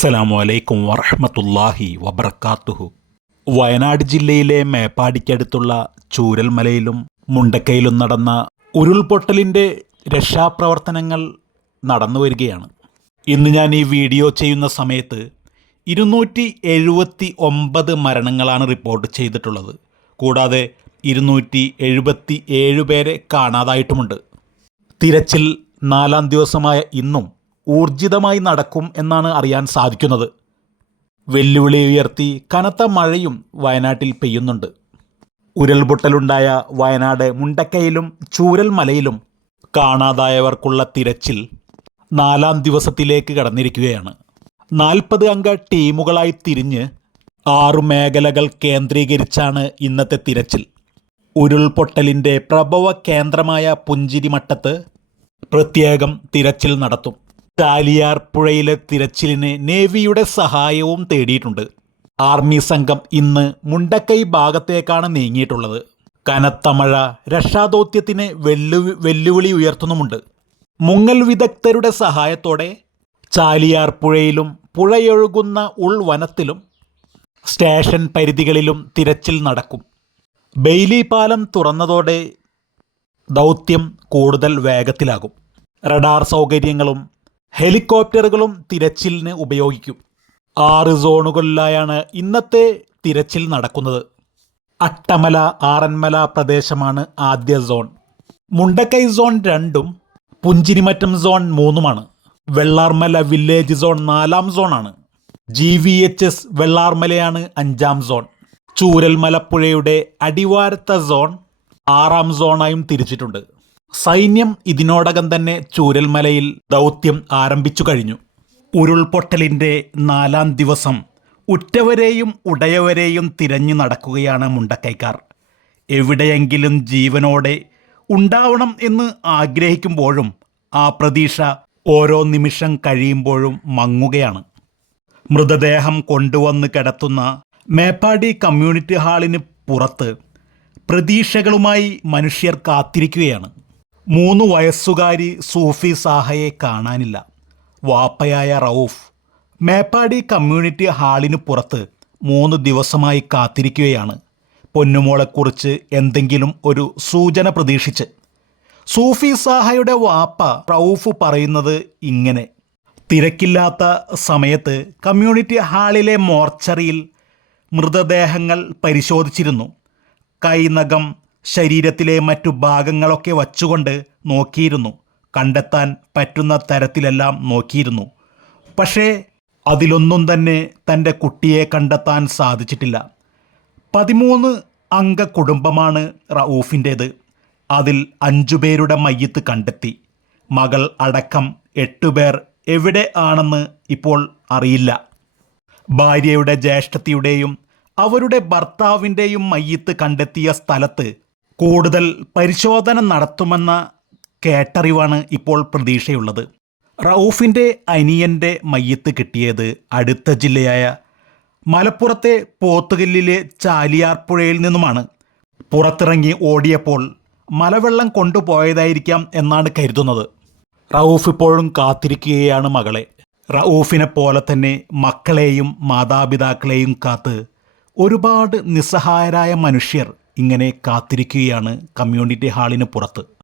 അസ്സലാമു അലൈക്കും വറഹ്മത്തുള്ളാഹി വബറകാതുഹു. വയനാട് ജില്ലയിലെ മേപ്പാടിക്കടുത്തുള്ള ചൂരൽമലയിലും മുണ്ടക്കയിലും നടന്ന ഉരുൾപൊട്ടലിൻ്റെ രക്ഷാപ്രവർത്തനങ്ങൾ നടന്നു വരികയാണ്. ഇന്ന് ഞാൻ ഈ വീഡിയോ ചെയ്യുന്ന സമയത്ത് 279 മരണങ്ങളാണ് റിപ്പോർട്ട് ചെയ്തിട്ടുള്ളത്. കൂടാതെ 277 പേരെ കാണാതായിട്ടുമുണ്ട്. തിരച്ചിൽ 4-ാം ദിവസമായ ഇന്നും ഊർജിതമായി നടക്കും എന്നാണ് അറിയാൻ സാധിക്കുന്നത്. വെല്ലുവിളി ഉയർത്തി കനത്ത മഴയും വയനാട്ടിൽ പെയ്യുന്നുണ്ട്. ഉരുൾപൊട്ടലുണ്ടായ വയനാട് മുണ്ടക്കയിലും ചൂരൽമലയിലും കാണാതായവർക്കുള്ള തിരച്ചിൽ 4-ാം ദിവസത്തിലേക്ക് കടന്നിരിക്കുകയാണ്. 40 അംഗ ടീമുകളായി തിരിഞ്ഞ് 6 മേഖലകൾ കേന്ദ്രീകരിച്ചാണ് ഇന്നത്തെ തിരച്ചിൽ. ഉരുൾപൊട്ടലിൻ്റെ പ്രഭവ കേന്ദ്രമായ പുഞ്ചിരിമട്ടത്ത് പ്രത്യേകം തിരച്ചിൽ നടത്തും. ചാലിയാർ പുഴയിലെ തിരച്ചിലിന് നേവിയുടെ സഹായവും തേടിയിട്ടുണ്ട്. ആർമി സംഘം ഇന്ന് മുണ്ടക്കൈ ഭാഗത്തേക്കാണ് നീങ്ങിയിട്ടുള്ളത്. കനത്ത മഴ രക്ഷാദൗത്യത്തിന് വെല്ലുവിളി ഉയർത്തുന്നുമുണ്ട്. മുങ്ങൽ വിദഗ്ധരുടെ സഹായത്തോടെ ചാലിയാർ പുഴയിലും പുഴയൊഴുകുന്ന ഉൾവനത്തിലും സ്റ്റേഷൻ പരിധികളിലും തിരച്ചിൽ നടക്കും. ബെയ്ലി പാലം തുറന്നതോടെ ദൗത്യം കൂടുതൽ വേഗത്തിലാകും. റഡാർ സൗകര്യങ്ങളും ഹെലികോപ്റ്ററുകളും തിരച്ചിലിന് ഉപയോഗിക്കും. 6 സോണുകളിലായാണ് ഇന്നത്തെ തിരച്ചിൽ നടക്കുന്നത്. അട്ടമല ആറന്മല പ്രദേശമാണ് ആദ്യ സോൺ. മുണ്ടക്കൈ സോൺ 2ഉം പുഞ്ചിരിമറ്റം സോൺ 3ഉമാണ്. വെള്ളാർമല വില്ലേജ് സോൺ 4-ാം സോണാണ്. GVHS വെള്ളാർമലയാണ് 5-ാം സോൺ. ചൂരൽമലപ്പുഴയുടെ അടിവാരത്തെ സോൺ 6-ാം സോണായും തിരിച്ചിട്ടുണ്ട്. സൈന്യം ഇതിനോടകം തന്നെ ചൂരൽമലയിൽ ദൗത്യം ആരംഭിച്ചു കഴിഞ്ഞു. ഉരുൾപൊട്ടലിൻ്റെ 4-ാം ദിവസം ഉറ്റവരെയും ഉടയവരെയും തിരഞ്ഞു നടക്കുകയാണ് മുണ്ടക്കൈക്കാർ. എവിടെയെങ്കിലും ജീവനോടെ ഉണ്ടാവണം എന്ന് ആഗ്രഹിക്കുമ്പോഴും ആ പ്രതീക്ഷ ഓരോ നിമിഷം കഴിയുമ്പോഴും മങ്ങുകയാണ്. മൃതദേഹം കൊണ്ടുവന്ന് കിടത്തുന്ന മേപ്പാടി കമ്മ്യൂണിറ്റി ഹാളിന് പുറത്ത് പ്രതീക്ഷകളുമായി മനുഷ്യർ കാത്തിരിക്കുകയാണ്. 3 വയസ്സുകാരി സൂഫി സാഹയെ കാണാനില്ല. വാപ്പയായ റൌഫ് മേപ്പാടി കമ്മ്യൂണിറ്റി ഹാളിന് പുറത്ത് 3 ദിവസമായി കാത്തിരിക്കുകയാണ്. പൊന്നുമോളെക്കുറിച്ച് എന്തെങ്കിലും ഒരു സൂചന പ്രതീക്ഷിച്ച്. സൂഫി സാഹയുടെ വാപ്പ റൌഫ് പറയുന്നത് ഇങ്ങനെ: തിരക്കില്ലാത്ത സമയത്ത് കമ്മ്യൂണിറ്റി ഹാളിലെ മോർച്ചറിയിൽ മൃതദേഹങ്ങൾ പരിശോധിച്ചിരുന്നു. കൈനഖം ശരീരത്തിലെ മറ്റു ഭാഗങ്ങളൊക്കെ വച്ചുകൊണ്ട് നോക്കിയിരുന്നു. കണ്ടെത്താൻ പറ്റുന്ന തരത്തിലെല്ലാം നോക്കിയിരുന്നു. പക്ഷേ അതിലൊന്നും തന്നെ തൻ്റെ കുട്ടിയെ കണ്ടെത്താൻ സാധിച്ചിട്ടില്ല. 13 അംഗ കുടുംബമാണ് റഊഫിൻ്റേത്. അതിൽ 5 പേരുടെ മയ്യിത്ത് കണ്ടെത്തി. മകൾ അടക്കം 8 പേർ എവിടെ ആണെന്ന് ഇപ്പോൾ അറിയില്ല. ഭാര്യയുടെ ജ്യേഷ്ഠത്തിയുടെയും അവരുടെ ഭർത്താവിൻ്റെയും മയ്യിത്ത് കണ്ടെത്തിയ സ്ഥലത്ത് കൂടുതൽ പരിശോധന നടത്തുമെന്ന കേട്ടറിവാണ് ഇപ്പോൾ പ്രതീക്ഷയുള്ളത്. റൌഫിൻ്റെ അനിയൻ്റെ മയ്യിത്ത് കിട്ടിയത് അടുത്ത ജില്ലയായ മലപ്പുറത്തെ പോത്തുകല്ലിലെ ചാലിയാർ പുഴയിൽ നിന്നുമാണ്. പുറത്തിറങ്ങി ഓടിയപ്പോൾ മലവെള്ളം കൊണ്ടുപോയതായിരിക്കാം എന്നാണ് കരുതുന്നത്. റൌഫ് ഇപ്പോഴും കാത്തിരിക്കുകയാണ് മകളെ. റഊഫിനെ പോലെ തന്നെ മക്കളെയും മാതാപിതാക്കളെയും കാത്ത് ഒരുപാട് നിസ്സഹായരായ മനുഷ്യർ ഇങ്ങനെ കാത്തിരിക്കുകയാണ് കമ്മ്യൂണിറ്റി ഹാളിന് പുറത്ത്.